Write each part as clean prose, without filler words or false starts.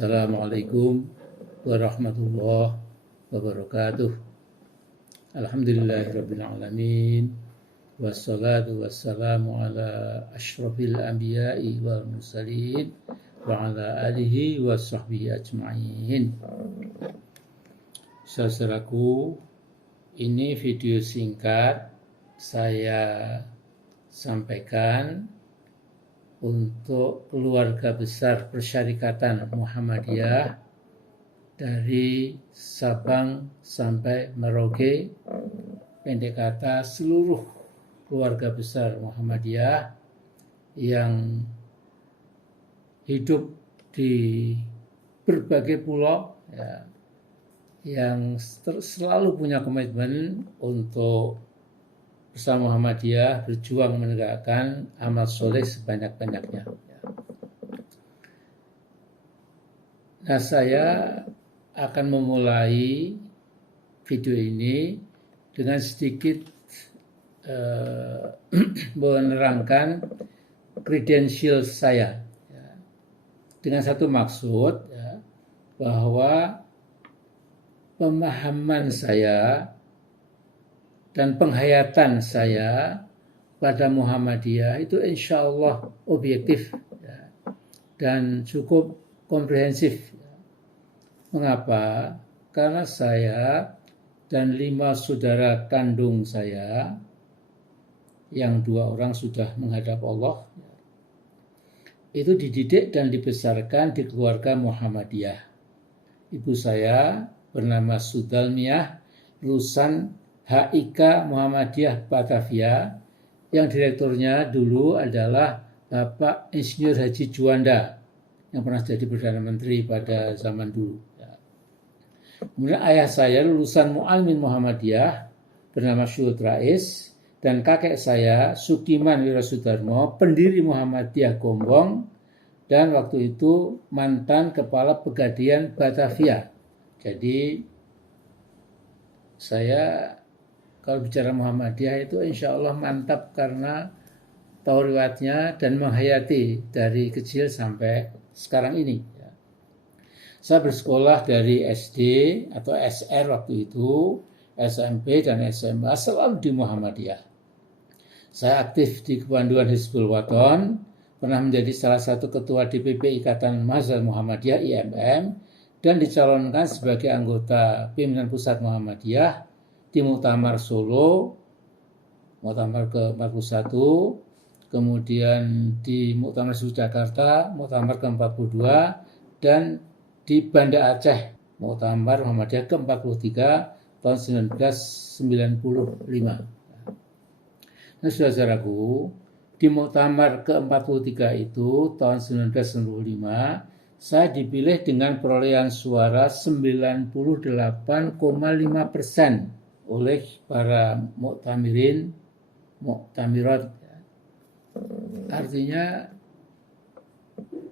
Assalamualaikum warahmatullahi wabarakatuh. Alhamdulillahirabbil alamin. Wassalatu wassalamu ala asyrafil anbiya'i wal mursalin wa ala alihi wa sahbihi ajma'in. Saudaraku, ini video singkat saya sampaikan untuk keluarga besar Persyarikatan Muhammadiyah dari Sabang sampai Merauke, pendek kata seluruh keluarga besar Muhammadiyah yang hidup di berbagai pulau, ya, yang selalu punya komitmen untuk bersama Muhammadiyah berjuang menegakkan amal soleh sebanyak-banyaknya. Nah, saya akan memulai video ini dengan sedikit menerangkan kredensial saya, ya, dengan satu maksud, ya, bahwa pemahaman saya dan penghayatan saya pada Muhammadiyah itu insya Allah objektif, ya, dan cukup komprehensif. Mengapa? Karena saya dan 5 saudara kandung saya, yang 2 orang sudah menghadap Allah, itu dididik dan dibesarkan di keluarga Muhammadiyah. Ibu saya bernama Sudalmiah, lulusan HIK Muhammadiyah Batavia, yang direkturnya dulu adalah Bapak Insinyur Haji Juanda yang pernah jadi Perdana Menteri pada zaman dulu. Kemudian ayah saya lulusan Mu'almin Muhammadiyah bernama Syuhud Rais, dan kakek saya Sukiman Wirasudarmo, pendiri Muhammadiyah Gombong, dan waktu itu mantan Kepala Pegadian Batavia. Jadi saya kalau bicara Muhammadiyah itu insya Allah mantap karena tahu riwayatnya dan menghayati dari kecil sampai sekarang ini. Saya bersekolah dari SD atau SR waktu itu, SMP dan SMA selalu di Muhammadiyah. Saya aktif di Kepanduan Hizbul Wathon, pernah menjadi salah satu ketua DPP Ikatan Mahasiswa Muhammadiyah IMM, dan dicalonkan sebagai anggota pimpinan pusat Muhammadiyah di Muktamar Solo, Muktamar ke-41, kemudian di Muktamar Jakarta, Muktamar ke-42, dan di Banda Aceh, Muktamar Muhammadiyah ke-43 tahun 1995. Nah, saudaraku, di Muktamar ke-43 itu tahun 1995, saya dipilih dengan perolehan suara 98,5% oleh para muktamirin, muktamirat. Artinya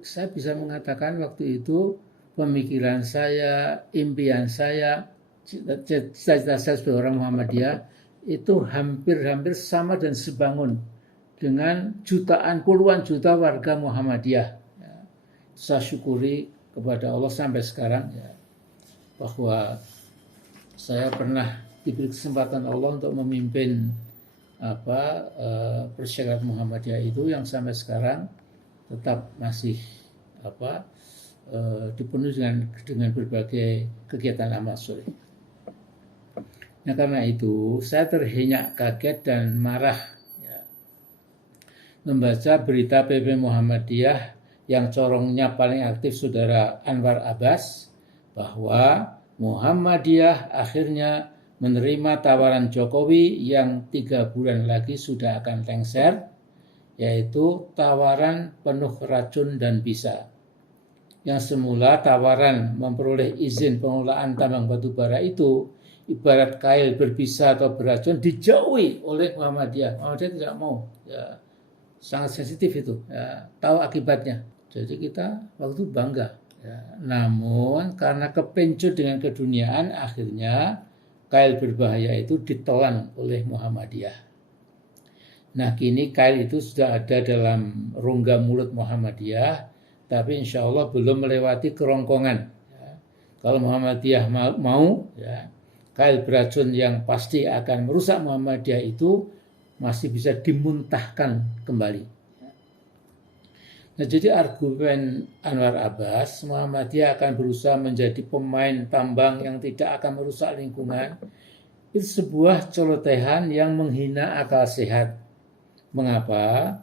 saya bisa mengatakan waktu itu pemikiran saya, impian saya, cita-cita saya sebagai orang Muhammadiyah itu hampir sama dan sebangun dengan jutaan, puluhan juta warga Muhammadiyah. Saya syukuri kepada Allah sampai sekarang, ya, bahwa saya pernah diberi kesempatan Allah untuk memimpin Persyarikatan Muhammadiyah itu yang sampai sekarang tetap masih dipenuhi dengan berbagai kegiatan amal soleh. Nah, karena itu saya terhenyak kaget dan marah, ya, membaca berita PP Muhammadiyah yang corongnya paling aktif saudara Anwar Abbas, bahwa Muhammadiyah akhirnya menerima tawaran Jokowi yang 3 bulan lagi sudah akan lengser, yaitu tawaran penuh racun dan bisa. Yang semula tawaran memperoleh izin pengelolaan tambang batubara itu ibarat kail berbisa atau beracun dijauhi oleh Muhammadiyah. Muhammadiyah tidak mau, ya, sangat sensitif itu, ya, tahu akibatnya. Jadi kita waktu itu bangga, ya. Namun karena kepencut dengan keduniaan, akhirnya kail berbahaya itu ditelan oleh Muhammadiyah. Nah, kini kail itu sudah ada dalam rongga mulut Muhammadiyah tapi insya Allah belum melewati kerongkongan. Ya. Kalau Muhammadiyah mau, ya, kail beracun yang pasti akan merusak Muhammadiyah itu masih bisa dimuntahkan kembali. Nah, jadi argumen Anwar Abbas, Muhammadiyah akan berusaha menjadi pemain tambang yang tidak akan merusak lingkungan, itu sebuah celotehan yang menghina akal sehat. Mengapa?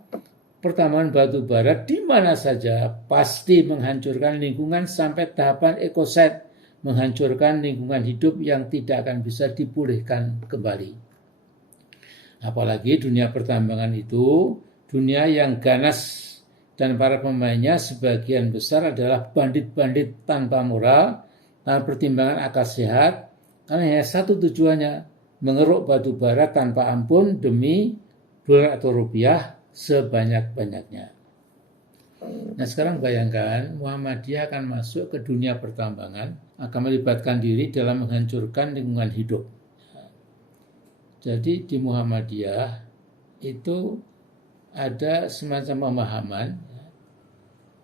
Pertambangan batu bara di mana saja pasti menghancurkan lingkungan sampai tahapan ekosit, menghancurkan lingkungan hidup yang tidak akan bisa dipulihkan kembali. Apalagi dunia pertambangan itu dunia yang ganas dan para pemainnya sebagian besar adalah bandit-bandit tanpa moral, tanpa pertimbangan akal sehat, karena hanya satu tujuannya, mengeruk batu bara tanpa ampun demi dolar atau rupiah sebanyak-banyaknya. Nah, sekarang bayangkan Muhammadiyah akan masuk ke dunia pertambangan, akan melibatkan diri dalam menghancurkan lingkungan hidup. Jadi di Muhammadiyah itu ada semacam pemahaman,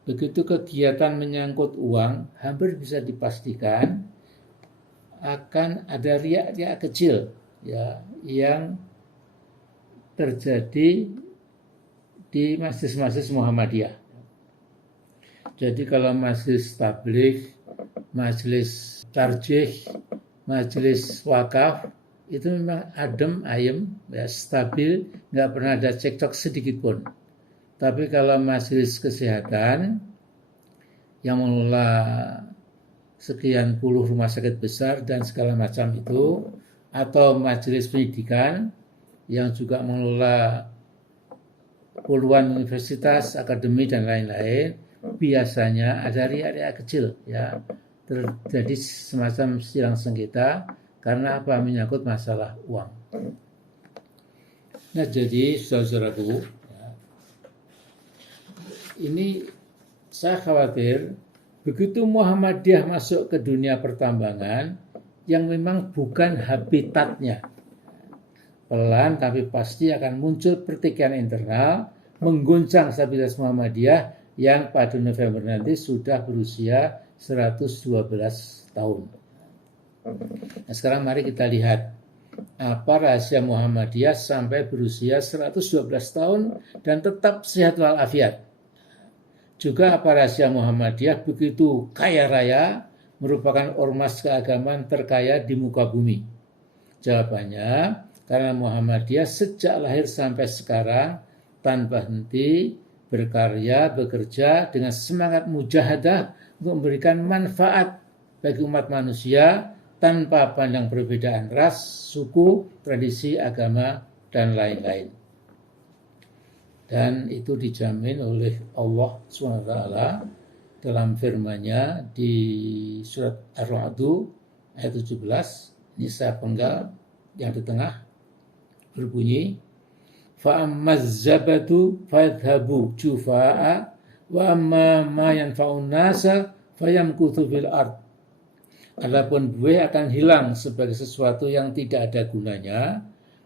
begitu kegiatan menyangkut uang, hampir bisa dipastikan akan ada riak-riak kecil, ya, yang terjadi di majelis-majelis Muhammadiyah. Jadi kalau majelis tabligh, majelis tarjih, majelis wakaf, itu memang adem, ayem, ya, stabil, nggak pernah ada cekcok sedikit pun. Tapi kalau majelis kesehatan yang mengelola sekian puluh rumah sakit besar dan segala macam itu, atau majelis pendidikan yang juga mengelola puluhan universitas, akademi dan lain-lain, biasanya ada riak-riak kecil, ya, terjadi semacam silang sengketa. Karena apa? Menyangkut masalah uang. Nah, jadi saudaraku, ya, ini saya khawatir begitu Muhammadiyah masuk ke dunia pertambangan yang memang bukan habitatnya, pelan tapi pasti akan muncul pertikaian internal, mengguncang stabilitas Muhammadiyah yang pada November nanti sudah berusia 112 tahun. Nah, sekarang mari kita lihat apa rahasia Muhammadiyah sampai berusia 112 tahun dan tetap sehat walafiat. Juga apa rahasia Muhammadiyah begitu kaya raya, merupakan ormas keagamaan terkaya di muka bumi. Jawabannya, karena Muhammadiyah sejak lahir sampai sekarang tanpa henti berkarya, bekerja dengan semangat mujahadah untuk memberikan manfaat bagi umat manusia tanpa pandang perbedaan ras, suku, tradisi, agama, dan lain-lain. Dan itu dijamin oleh Allah SWT dalam firman-Nya di surat Ar-Ra'd ayat 17. Ini saya penggal yang di tengah berbunyi, fa'ammaz zabadu fadhabu jufa'a wa amma ma yanfa'un nasa fayamkuthu fil ard. Adapun buih akan hilang sebagai sesuatu yang tidak ada gunanya,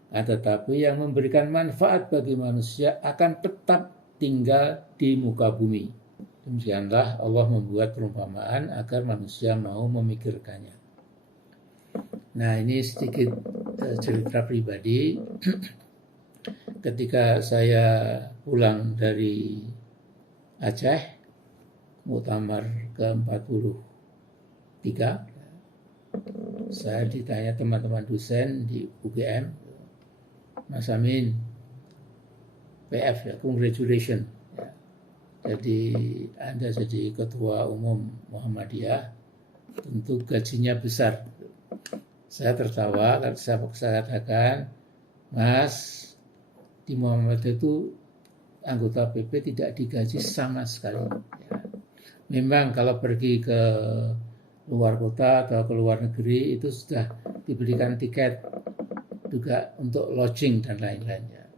tetapi yang memberikan manfaat bagi manusia akan tetap tinggal di muka bumi. Demikianlah Allah membuat perumpamaan agar manusia mau memikirkannya. Nah, ini sedikit cerita pribadi. Ketika saya pulang dari Aceh, muktamar ke-43, saya ditanya teman-teman dosen di UGM, Mas Amin, PF ya, congratulations. Ya. Jadi Anda jadi ketua umum Muhammadiyah, tentu gajinya besar. Saya tertawa karena saya katakan, Mas, di Muhammadiyah itu anggota PP tidak digaji sama sekali. Ya. Memang kalau pergi ke luar kota atau ke luar negeri itu sudah diberikan tiket juga untuk lodging dan lain-lainnya.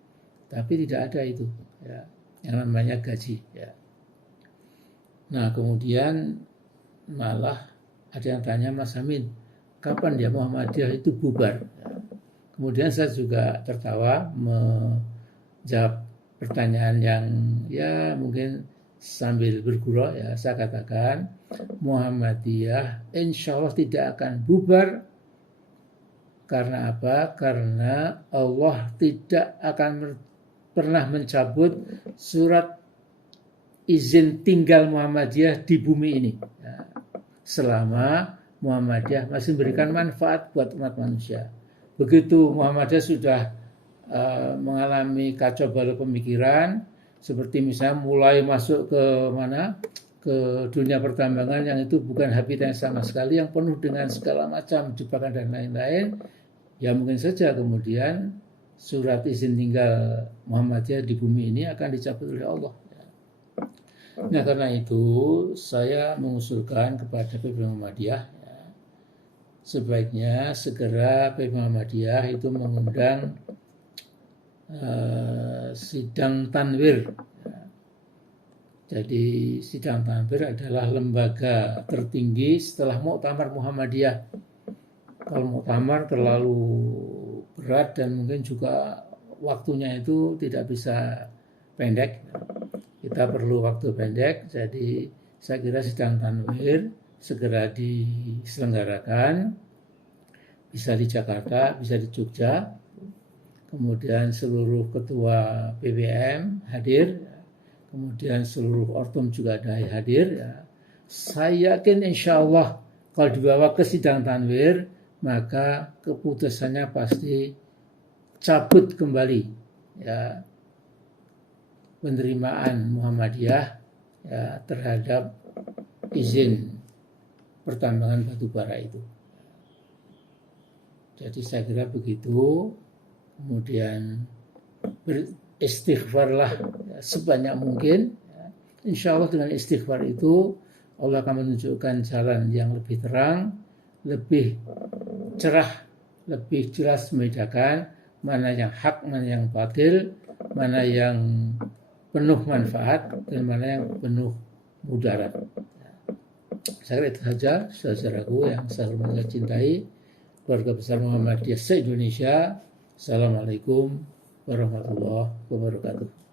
Tapi tidak ada itu, ya, yang namanya gaji. Ya. Nah, kemudian malah ada yang tanya, Mas Amin, kapan ya Muhammadiyah itu bubar? Ya. Kemudian saya juga tertawa menjawab pertanyaan yang ya mungkin sambil bergurau ya saya katakan Muhammadiyah insya Allah tidak akan bubar. Karena apa? Karena Allah tidak akan pernah mencabut surat izin tinggal Muhammadiyah di bumi ini ya, selama Muhammadiyah masih memberikan manfaat buat umat manusia. Begitu Muhammadiyah sudah mengalami kacau balau pemikiran, seperti misalnya mulai masuk ke mana? Ke dunia pertambangan yang itu bukan habitatnya sama sekali, yang penuh dengan segala macam jebakan dan lain-lain, ya mungkin saja kemudian surat izin tinggal Muhammadiyah di bumi ini akan dicabut oleh Allah. Nah karena itu saya mengusulkan kepada PP Muhammadiyah ya, sebaiknya segera PP Muhammadiyah itu mengundang sidang tanwir. Jadi sidang tanwir adalah lembaga tertinggi setelah Muktamar Muhammadiyah. Kalau Muktamar terlalu berat dan mungkin juga waktunya itu tidak bisa pendek. Kita perlu waktu pendek, jadi saya kira sidang tanwir segera diselenggarakan, bisa di Jakarta, bisa di Jogja. Kemudian seluruh ketua PBM hadir. Kemudian seluruh ortum juga ada hadir. Ya. Saya yakin insya Allah kalau dibawa ke sidang tanwir, maka keputusannya pasti cabut kembali ya, penerimaan Muhammadiyah ya, terhadap izin pertambangan batubara itu. Jadi saya kira begitu. Kemudian beristighfarlah ya, sebanyak mungkin ya. Insya Allah dengan istighfar itu Allah akan menunjukkan jalan yang lebih terang, lebih cerah, lebih jelas membedakan mana yang hak, mana yang batil, mana yang penuh manfaat dan mana yang penuh mudarat. Saya kira itu saja saudaraku yang saya hormati cintai, keluarga besar Muhammadiyah se-Indonesia. Assalamualaikum warahmatullahi wabarakatuh.